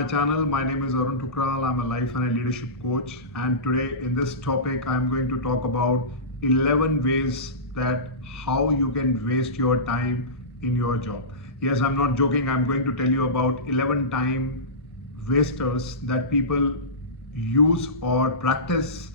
my channel. My name is Arun Tukral. I'm a life and a leadership coach. And today in this topic, I'm going to talk about 11 ways that how you can waste your time in your job. Yes, I'm not joking. I'm going to tell you about 11 time wasters that people use or practice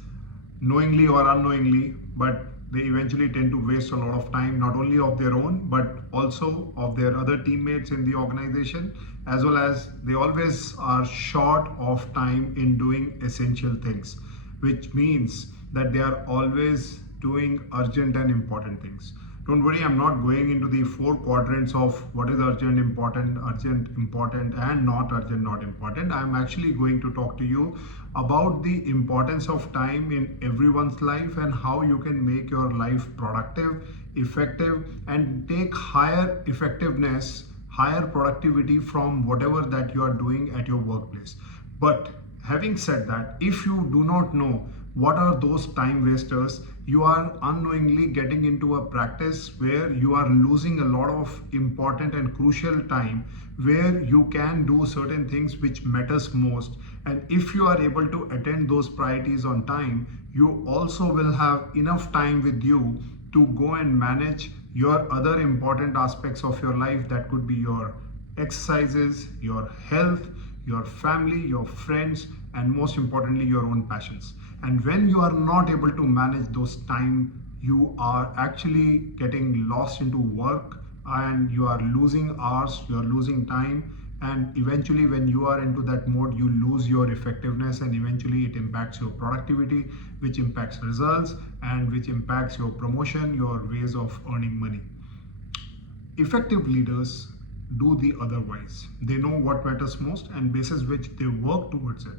knowingly or unknowingly, but they eventually tend to waste a lot of time, not only of their own but also of their other teammates in the organization, as well as they always are short of time in doing essential things, which means that they are always doing urgent and important things. Don't worry, I'm not going into the four quadrants of what is urgent, important, and not urgent, not important. I'm actually going to talk to you about the importance of time in everyone's life and how you can make your life productive, effective, and take higher effectiveness, higher productivity from whatever that you are doing at your workplace. But having said that, if you do not know what are those time wasters, you are unknowingly getting into a practice where you are losing a lot of important and crucial time where you can do certain things which matters most. And if you are able to attend those priorities on time, you also will have enough time with you to go and manage your other important aspects of your life. That could be your exercises, your health, your family, your friends, and most importantly, your own passions. And when you are not able to manage those time, you are actually getting lost into work and you are losing hours, you are losing time. And eventually, when you are into that mode, you lose your effectiveness, and eventually it impacts your productivity, which impacts results, and which impacts your promotion, your ways of earning money. Effective leaders do the otherwise. They know what matters most and basis which they work towards it.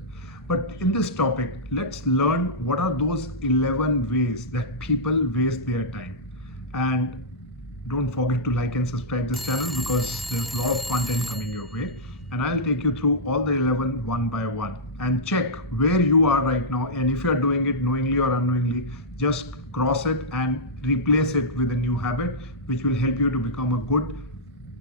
But in this topic, let's learn what are those 11 ways that people waste their time. And don't forget to like and subscribe this channel because there's a lot of content coming your way. And I'll take you through all the 11 one by one and check where you are right now. And if you're doing it knowingly or unknowingly, just cross it and replace it with a new habit, which will help you to become a good,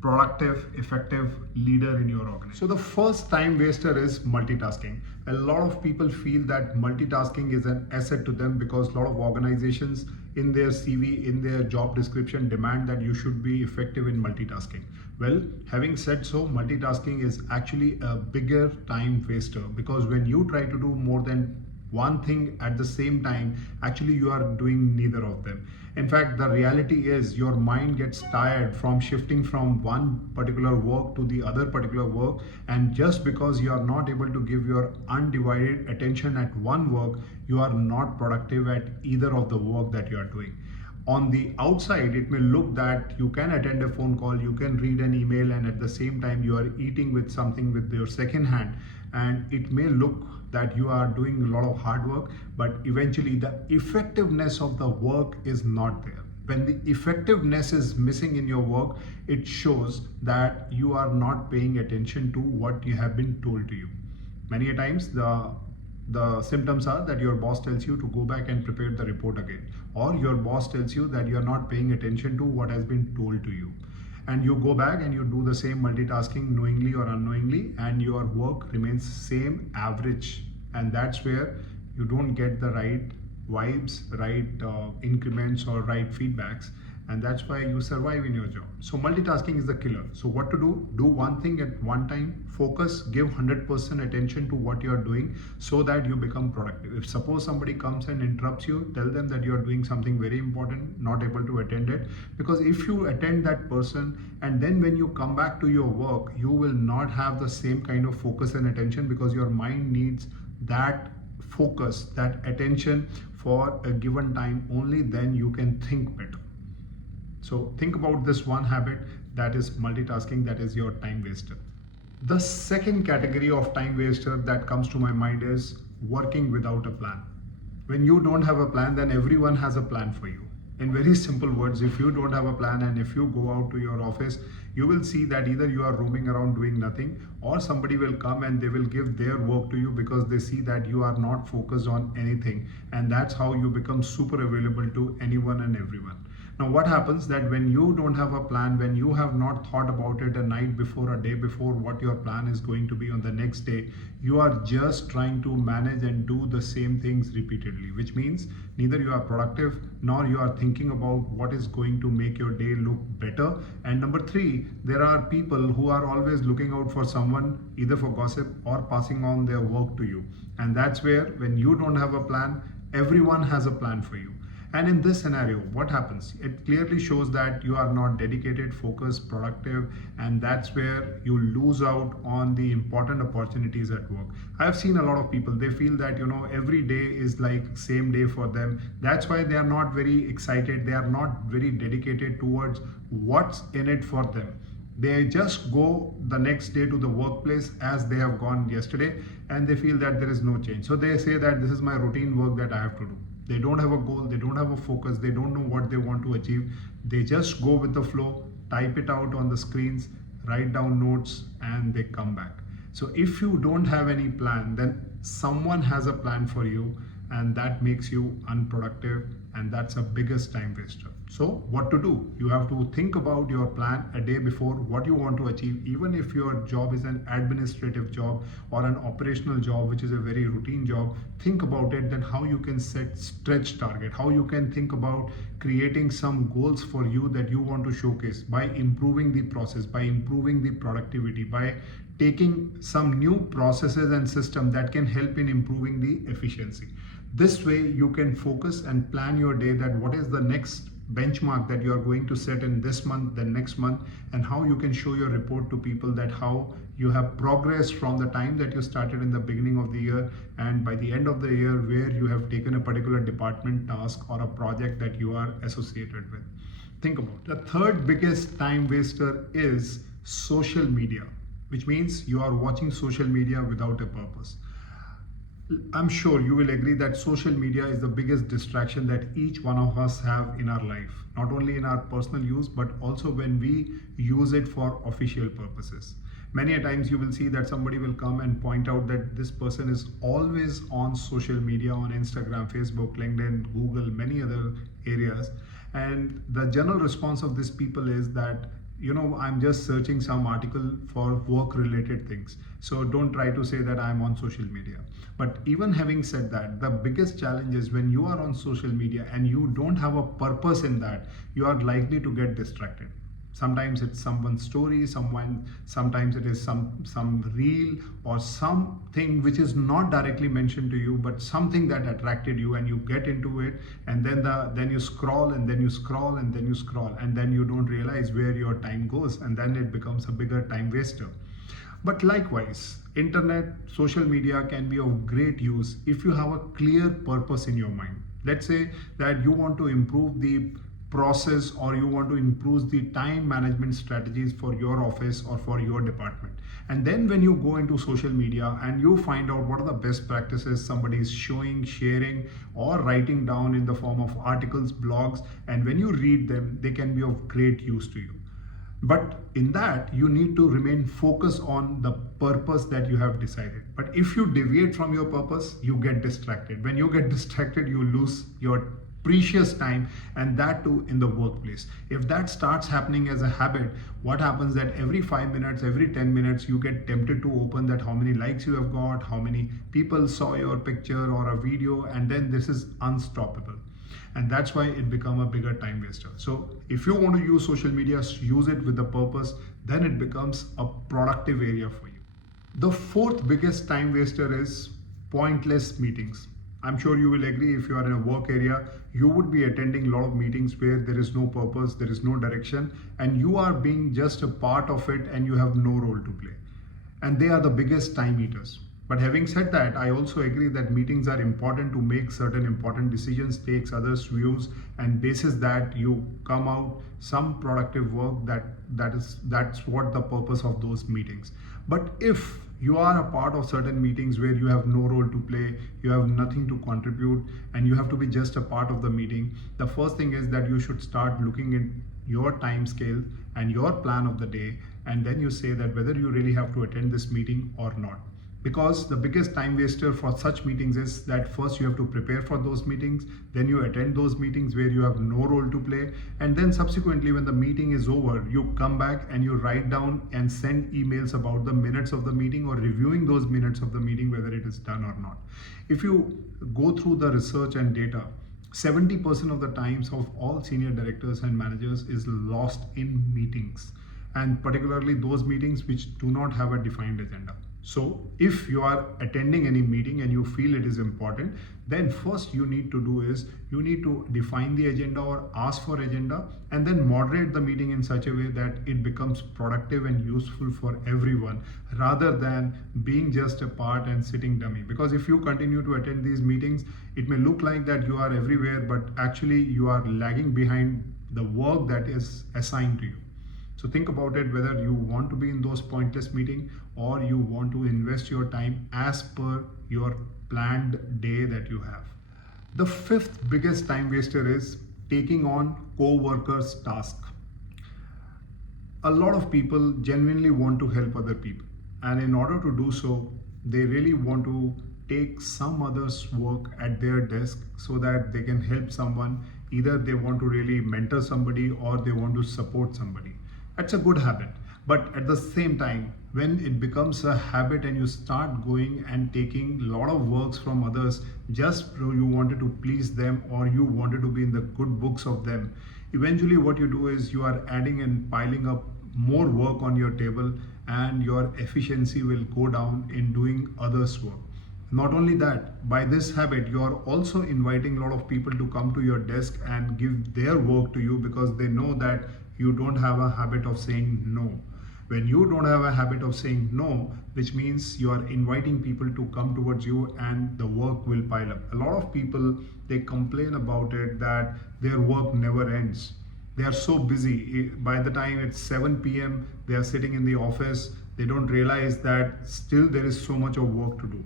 productive, effective leader in your organization. So the first time waster is multitasking. A lot of people feel that multitasking is an asset to them because a lot of organizations in their CV, in their job description demand that you should be effective in multitasking. Well, having said so, multitasking is actually a bigger time waster because when you try to do more than one thing at the same time, actually you are doing neither of them. In fact, the reality is your mind gets tired from shifting from one particular work to the other particular work, and just because you are not able to give your undivided attention at one work, you are not productive at either of the work that you are doing. On the outside, it may look that you can attend a phone call, you can read an email, and at the same time you are eating with something with your second hand, and it may look that you are doing a lot of hard work, but eventually the effectiveness of the work is not there. When the effectiveness is missing in your work, it shows that you are not paying attention to what you have been told to you. Many a times the symptoms are that your boss tells you to go back and prepare the report again, or your boss tells you that you are not paying attention to what has been told to you, and you go back and you do the same multitasking knowingly or unknowingly, and your work remains same average, and that's where you don't get the right vibes, right increments or right feedbacks, and that's why you survive in your job. So multitasking is the killer. So what to do? Do one thing at one time, focus, give 100% attention to what you're doing so that you become productive. If suppose somebody comes and interrupts you, tell them that you're doing something very important, not able to attend it, because if you attend that person and then when you come back to your work, you will not have the same kind of focus and attention because your mind needs that focus, that attention for a given time. Only then you can think better. So think about this one habit, that is multitasking, that is your time waster. The second category of time waster that comes to my mind is working without a plan. When you don't have a plan, then everyone has a plan for you. In very simple words, if you don't have a plan and if you go out to your office, you will see that either you are roaming around doing nothing, or somebody will come and they will give their work to you because they see that you are not focused on anything, and that's how you become super available to anyone and everyone. Now what happens that when you don't have a plan, when you have not thought about it a night before, a day before, what your plan is going to be on the next day, you are just trying to manage and do the same things repeatedly, which means neither you are productive nor you are thinking about what is going to make your day look better. And number three, there are people who are always looking out for someone either for gossip or passing on their work to you. And that's where when you don't have a plan, everyone has a plan for you. And in this scenario, what happens? It clearly shows that you are not dedicated, focused, productive, and that's where you lose out on the important opportunities at work. I have seen a lot of people, they feel that, every day is like same day for them. That's why they are not very excited, they are not very dedicated towards what's in it for them. They just go the next day to the workplace as they have gone yesterday, and they feel that there is no change. So they say that this is my routine work that I have to do. They don't have a goal, they don't have a focus, they don't know what they want to achieve. They just go with the flow, type it out on the screens, write down notes, and they come back. So if you don't have any plan, then someone has a plan for you, and that makes you unproductive, and that's a biggest time waster. So what to do? You have to think about your plan a day before, what you want to achieve. Even if your job is an administrative job or an operational job, which is a very routine job, think about it, then how you can set stretch target, how you can think about creating some goals for you that you want to showcase by improving the process, by improving the productivity, by taking some new processes and system that can help in improving the efficiency. This way you can focus and plan your day, that what is the next benchmark that you are going to set in this month, the next month, and how you can show your report to people that how you have progressed from the time that you started in the beginning of the year and by the end of the year, where you have taken a particular department, task, or a project that you are associated with. Think about it. The third biggest time waster is social media, which means you are watching social media without a purpose. I'm sure you will agree that social media is the biggest distraction that each one of us have in our life, not only in our personal use, but also when we use it for official purposes. Many a times you will see that somebody will come and point out that this person is always on social media, on Instagram, Facebook, LinkedIn, Google, many other areas. And the general response of these people is that, I'm just searching some article for work related things. So don't try to say that I'm on social media. But even having said that, the biggest challenge is when you are on social media and you don't have a purpose in that, you are likely to get distracted. Sometimes it's someone's story, sometimes it is some reel or something which is not directly mentioned to you, but something that attracted you and you get into it, and then you scroll and then you scroll and then you scroll, and then you don't realize where your time goes, and then it becomes a bigger time waster. But likewise, internet, social media can be of great use if you have a clear purpose in your mind. Let's say that you want to improve the process or you want to improve the time management strategies for your office or for your department. And then when you go into social media and you find out what are the best practices somebody is showing, sharing, or writing down in the form of articles, blogs, and when you read them, they can be of great use to you. But in that, you need to remain focused on the purpose that you have decided. But if you deviate from your purpose, you get distracted. When you get distracted, you lose your precious time, and that too in the workplace. If that starts happening as a habit, what happens that every 5 minutes, every 10 minutes, you get tempted to open that how many likes you have got, how many people saw your picture or a video, and then this is unstoppable. And that's why it become a bigger time waster. So if you want to use social media, use it with a purpose, then it becomes a productive area for you. The fourth biggest time waster is pointless meetings. I'm sure you will agree, if you are in a work area, you would be attending a lot of meetings where there is no purpose, there is no direction, and you are being just a part of it and you have no role to play. And they are the biggest time eaters. But having said that, I also agree that meetings are important to make certain important decisions, takes others' views, and basis that you come out some productive work. That's what the purpose of those meetings. But if you are a part of certain meetings where you have no role to play, you have nothing to contribute, and you have to be just a part of the meeting, the first thing is that you should start looking at your time scale and your plan of the day, and then you say that whether you really have to attend this meeting or not. Because the biggest time waster for such meetings is that first you have to prepare for those meetings, then you attend those meetings where you have no role to play, and then subsequently when the meeting is over, you come back and you write down and send emails about the minutes of the meeting or reviewing those minutes of the meeting, whether it is done or not. If you go through the research and data, 70% of the times of all senior directors and managers is lost in meetings, and particularly those meetings which do not have a defined agenda. So if you are attending any meeting and you feel it is important, then first you need to do is you need to define the agenda or ask for agenda, and then moderate the meeting in such a way that it becomes productive and useful for everyone, rather than being just a part and sitting dummy. Because if you continue to attend these meetings, it may look like that you are everywhere, but actually you are lagging behind the work that is assigned to you. So think about it, whether you want to be in those pointless meetings or you want to invest your time as per your planned day that you have. The fifth biggest time waster is taking on co-workers' task. A lot of people genuinely want to help other people, and in order to do so, they really want to take some others' work at their desk so that they can help someone. Either they want to really mentor somebody or they want to support somebody. That's a good habit. But at the same time, when it becomes a habit and you start going and taking a lot of works from others just you wanted to please them or you wanted to be in the good books of them, eventually what you do is you are adding and piling up more work on your table, and your efficiency will go down in doing others' work. Not only that, by this habit, you are also inviting a lot of people to come to your desk and give their work to you, because they know that you don't have a habit of saying no. When you don't have a habit of saying no, which means you are inviting people to come towards you and the work will pile up. A lot of people, they complain about it that their work never ends. They are so busy. By the time it's 7 p.m., they are sitting in the office. They don't realize that still there is so much of work to do.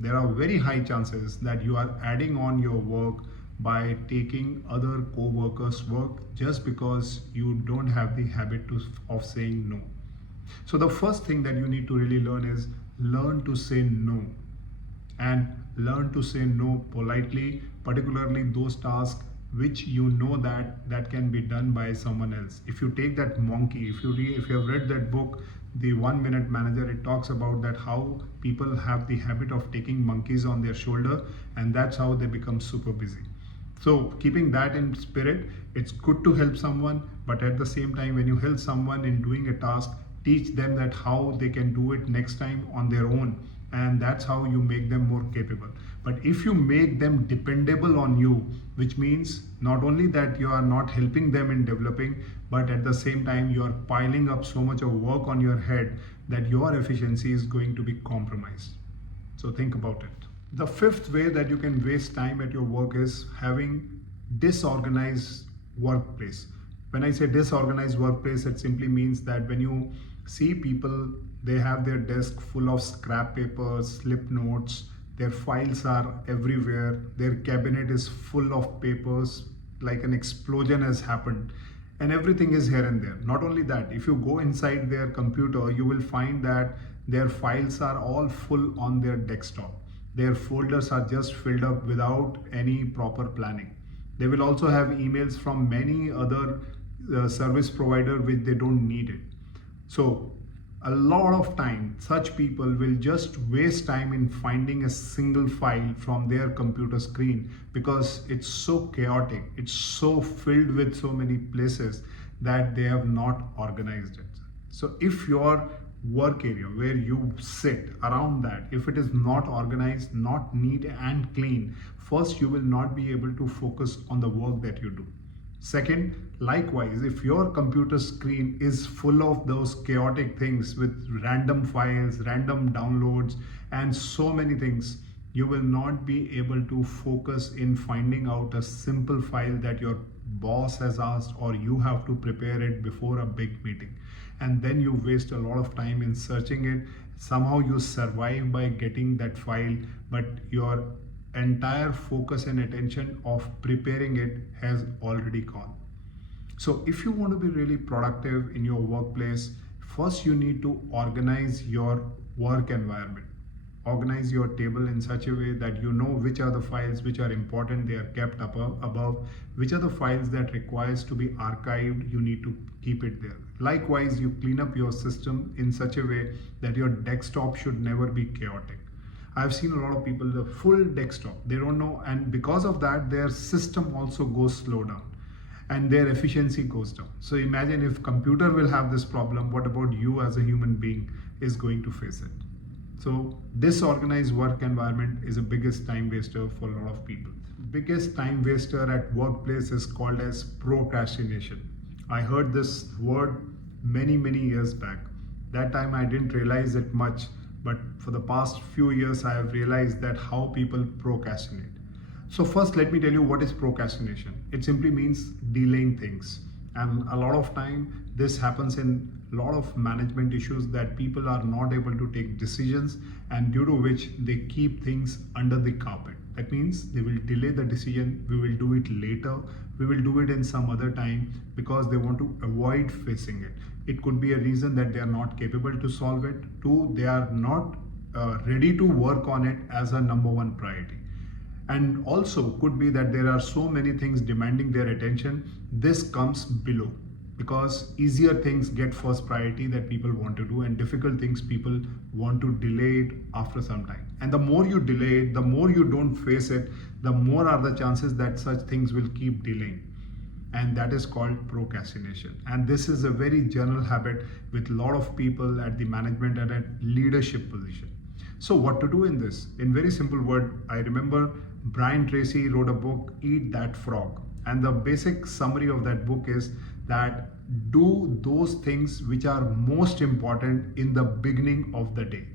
There are very high chances that you are adding on your work by taking other co-workers' work just because you don't have the habit of saying no. So the first thing that you need to really learn is learn to say no, and learn to say no politely, particularly those tasks which you know that can be done by someone else. If you take that monkey, if you have read that book, the 1 minute manager, it talks about that how people have the habit of taking monkeys on their shoulder, and that's how they become super busy. So keeping that in spirit, it's good to help someone, but at the same time, when you help someone in doing a task, teach them that how they can do it next time on their own, and that's how you make them more capable. But if you make them dependable on you, which means not only that you are not helping them in developing, but at the same time you are piling up so much of work on your head that your efficiency is going to be compromised. So think about it. The fifth way that you can waste time at your work is having disorganized workplace. When I say disorganized workplace, it simply means that when you see people, they have their desk full of scrap papers, slip notes, their files are everywhere, their cabinet is full of papers, like an explosion has happened, and everything is here and there. Not only that, if you go inside their computer, you will find that their files are all full on their desktop. Their folders are just filled up without any proper planning. They will also have emails from many other service provider which they don't need it. So a lot of time such people will just waste time in finding a single file from their computer screen, because it's so chaotic, it's so filled with so many places that they have not organized it. So if your work area where you sit around that, if it is not organized, not neat and clean, first you will not be able to focus on the work that you do. Second, likewise, if your computer screen is full of those chaotic things with random files, random downloads, and so many things, you will not be able to focus in finding out a simple file that your boss has asked, or you have to prepare it before a big meeting. And then you waste a lot of time in searching it. Somehow you survive by getting that file, but your entire focus and attention of preparing it has already gone. So if you want to be really productive in your workplace, first you need to organize your work environment. organize your table in such a way that you know which are the files which are important, they are kept above, which are the files that requires to be archived, you need to keep it there. Likewise, you clean up your system in such a way that your desktop should never be chaotic. I've seen a lot of people, the full desktop, they don't know, and because of that, their system also goes slow down and their efficiency goes down. So imagine if computer will have this problem, what about you as a human being is going to face it? So disorganized work environment is the biggest time waster for a lot of people. Biggest time waster at workplace is called as procrastination. I heard this word many years back. That time I didn't realize it much, but for the past few years I have realized that how people procrastinate. So first, let me tell you what is procrastination. It simply means delaying things. And a lot of time this happens in a lot of management issues, that people are not able to take decisions, and due to which they keep things under the carpet. That means they will delay the decision, we will do it later, we will do it in some other time, because they want to avoid facing it. It could be a reason that they are not capable to solve it. Two, they are not ready to work on it as a number one priority. And also could be that there are so many things demanding their attention. This comes below, because easier things get first priority that people want to do, and difficult things people want to delay it after some time. And the more you delay it, the more you don't face it, the more are the chances that such things will keep delaying. And that is called procrastination. And this is a very general habit with a lot of people at the management and at leadership position. So what to do in this? In very simple word, I remember Brian Tracy wrote a book, Eat That Frog. And the basic summary of that book is that do those things which are most important in the beginning of the day.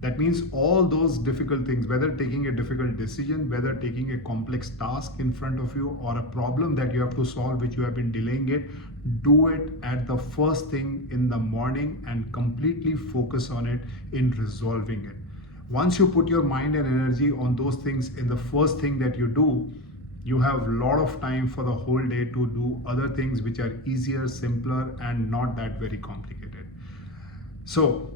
That means all those difficult things, whether taking a difficult decision, whether taking a complex task in front of you, or a problem that you have to solve which you have been delaying it, do it at the first thing in the morning and completely focus on it in resolving it. Once you put your mind and energy on those things in the first thing that you do, you have a lot of time for the whole day to do other things which are easier, simpler, and not that very complicated. So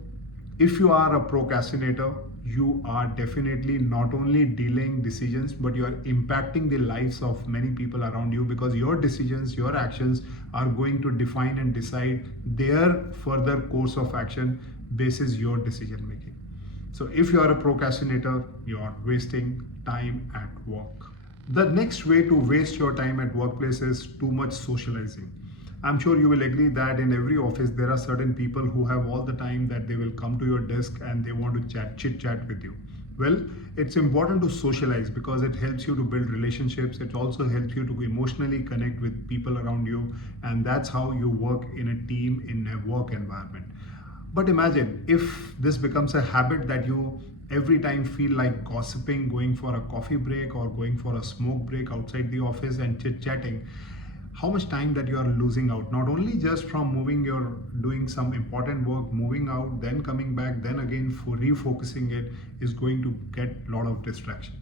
if you are a procrastinator, you are definitely not only delaying decisions, but you are impacting the lives of many people around you, because your decisions, your actions are going to define and decide their further course of action basis your decision making. So if you are a procrastinator, you are wasting time at work. The next way to waste your time at workplace is too much socializing. I'm sure you will agree that in every office there are certain people who have all the time that they will come to your desk and they want to chit chat with you. Well, it's important to socialize because it helps you to build relationships. It also helps you to emotionally connect with people around you, and that's how you work in a team, in a work environment. But imagine if this becomes a habit that you every time feel like gossiping, going for a coffee break or going for a smoke break outside the office and chit-chatting. How much time that you are losing out, not only just from doing some important work, moving out, then coming back, then again for refocusing it is going to get a lot of distraction.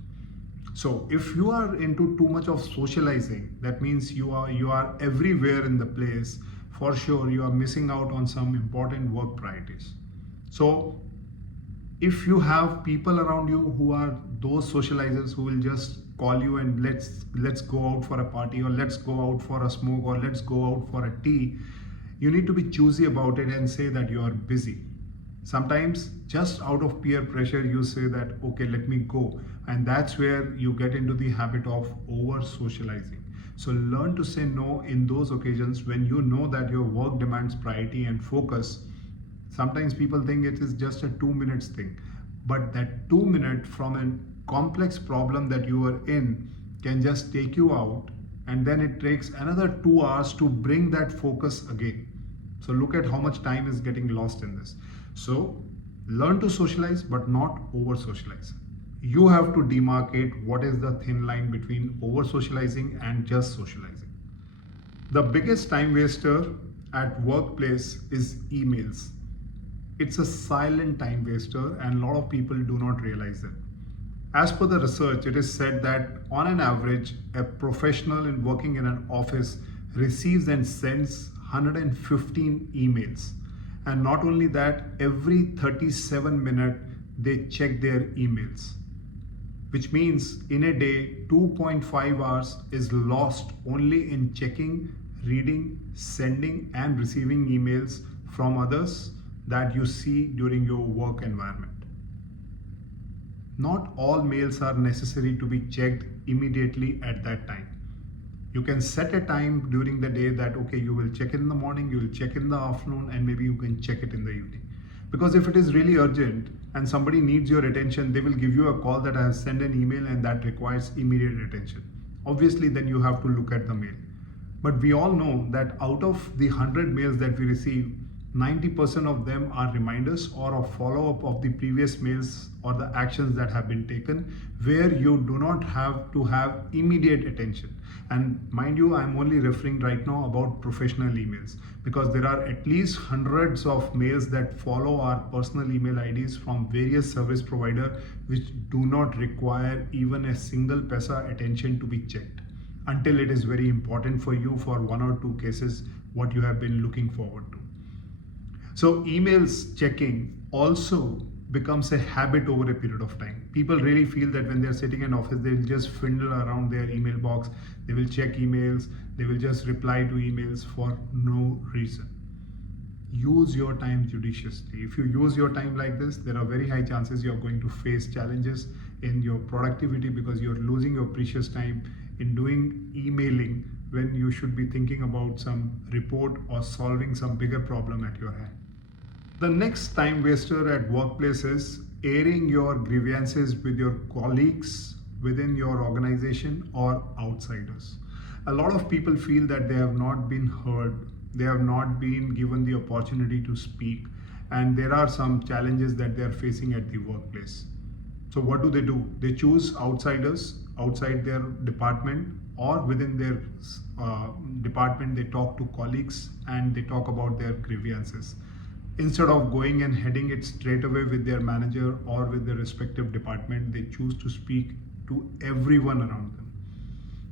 So if you are into too much of socializing, that means you are everywhere in the place. For sure, you are missing out on some important work priorities. So if you have people around you who are those socializers who will just call you and let's go out for a party, or let's go out for a smoke, or let's go out for a tea, you need to be choosy about it and say that you are busy. Sometimes just out of peer pressure you say that okay, let me go, and that's where you get into the habit of over socializing. So learn to say no in those occasions when you know that your work demands priority and focus. Sometimes people think it is just a 2 minutes thing, but that 2 minutes from a complex problem that you are in can just take you out, and then it takes another 2 hours to bring that focus again. So look at how much time is getting lost in this. So learn to socialize, but not over socialize. You have to demarcate what is the thin line between over socializing and just socializing. The biggest time waster at workplace is emails. It's a silent time waster and a lot of people do not realize it. As per the research, it is said that on an average, a professional in working in an office receives and sends 115 emails. And not only that, every 37 minutes, they check their emails, which means in a day 2.5 hours is lost only in checking, reading, sending and receiving emails from others that you see during your work environment. Not all mails are necessary to be checked immediately at that time. You can set a time during the day that okay, you will check in the morning, you will check in the afternoon, and maybe you can check it in the evening. Because if it is really urgent and somebody needs your attention, they will give you a call that I have sent an email and that requires immediate attention. Obviously, then you have to look at the mail. But we all know that out of the 100 mails that we receive, 90% of them are reminders or a follow-up of the previous mails or the actions that have been taken, where you do not have to have immediate attention. And mind you, I'm only referring right now about professional emails, because there are at least hundreds of mails that follow our personal email IDs from various service providers, which do not require even a single paisa attention to be checked until it is very important for you for one or two cases what you have been looking forward to. So emails checking also becomes a habit over a period of time. People really feel that when they're sitting in office, they will just fiddle around their email box, they will check emails, they will just reply to emails for no reason. Use your time judiciously. If you use your time like this, there are very high chances you're going to face challenges in your productivity, because you're losing your precious time in doing emailing when you should be thinking about some report or solving some bigger problem at your hand. The next time waster at workplace is airing your grievances with your colleagues within your organization or outsiders. A lot of people feel that they have not been heard, they have not been given the opportunity to speak, and there are some challenges that they are facing at the workplace. So what do? They choose outsiders outside their department, or within their department they talk to colleagues and they talk about their grievances, instead of going and heading it straight away with their manager or with their respective department. They choose to speak to everyone around them.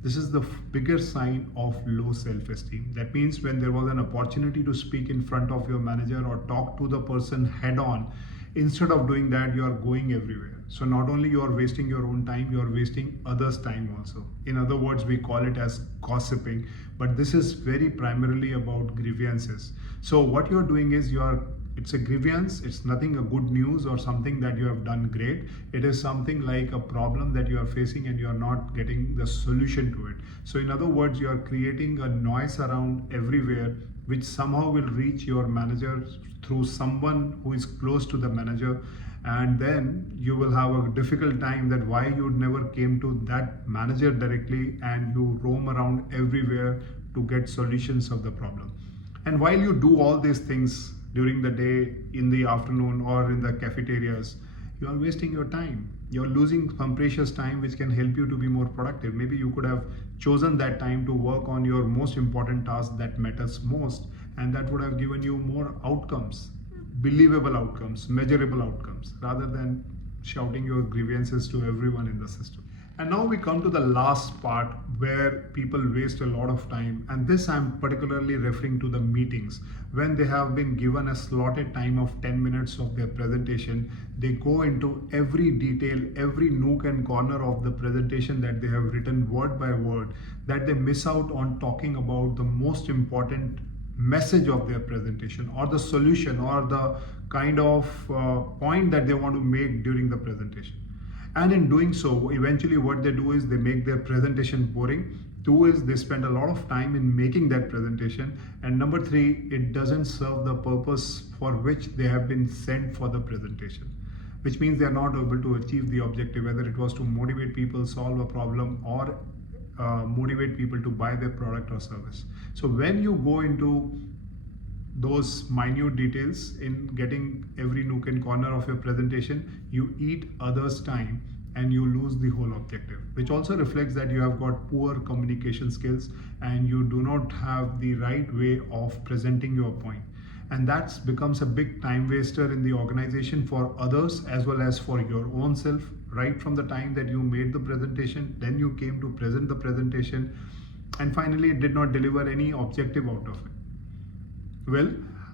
This is the bigger sign of low self-esteem. That means when there was an opportunity to speak in front of your manager or talk to the person head on, instead of doing that, you are going everywhere. So not only you are wasting your own time, you are wasting others' time also. In other words, we call it as gossiping, but this is very primarily about grievances. So what you are doing is it's a grievance. It's nothing a good news or something that you have done great. It is something like a problem that you are facing and you are not getting the solution to it. So in other words, you are creating a noise around everywhere, which somehow will reach your manager through someone who is close to the manager, and then you will have a difficult time that why you never came to that manager directly, and you roam around everywhere to get solutions of the problem. And while you do all these things during the day, in the afternoon or in the cafeterias, you are wasting your time. You're losing some precious time which can help you to be more productive. Maybe you could have chosen that time to work on your most important task that matters most, and that would have given you more outcomes, believable outcomes, measurable outcomes, rather than shouting your grievances to everyone in the system. And now we come to the last part where people waste a lot of time, and this I'm particularly referring to the meetings. When they have been given a slotted time of 10 minutes of their presentation, they go into every detail, every nook and corner of the presentation that they have written word by word, that they miss out on talking about the most important message of their presentation, or the solution, or the kind of point that they want to make during the presentation. And in doing so, eventually what they do is they make their presentation boring. Two is they spend a lot of time in making that presentation. And number three, it doesn't serve the purpose for which they have been sent for the presentation, which means they are not able to achieve the objective, whether it was to motivate people, solve a problem, or motivate people to buy their product or service. So when you go into those minute details in getting every nook and corner of your presentation, you eat others' time and you lose the whole objective, which also reflects that you have got poor communication skills and you do not have the right way of presenting your point. And that becomes a big time waster in the organization for others as well as for your own self, right from the time that you made the presentation, then you came to present the presentation, and finally it did not deliver any objective out of it. Well,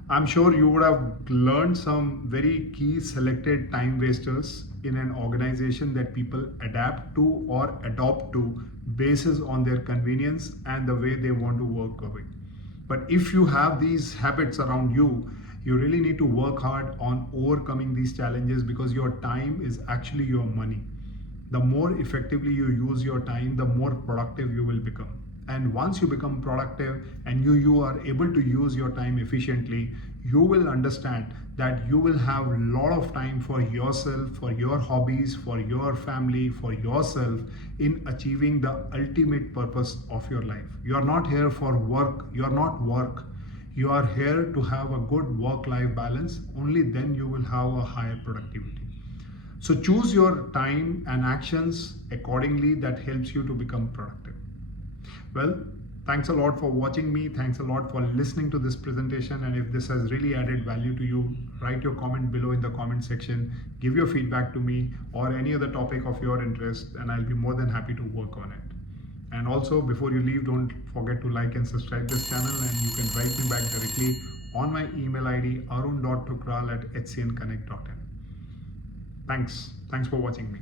I'm sure you would have learned some very key selected time wasters in an organization that people adapt to or adopt to basis on their convenience and the way they want to work away. But if you have these habits around you, you really need to work hard on overcoming these challenges because your time is actually your money. The more effectively you use your time, the more productive you will become. And once you become productive and you are able to use your time efficiently, you will understand that you will have a lot of time for yourself, for your hobbies, for your family, for yourself in achieving the ultimate purpose of your life. You are not here for work, you are not work. You are here to have a good work life balance. Only then you will have a higher productivity. So choose your time and actions accordingly that helps you to become productive. Well, thanks a lot for watching me. Thanks a lot for listening to this presentation. And if this has really added value to you, write your comment below in the comment section. Give your feedback to me or any other topic of your interest, and I'll be more than happy to work on it. And also, before you leave, don't forget to like and subscribe this channel, and you can write me back directly on my email ID arun.tukral@hcnconnect.in. Thanks for watching me.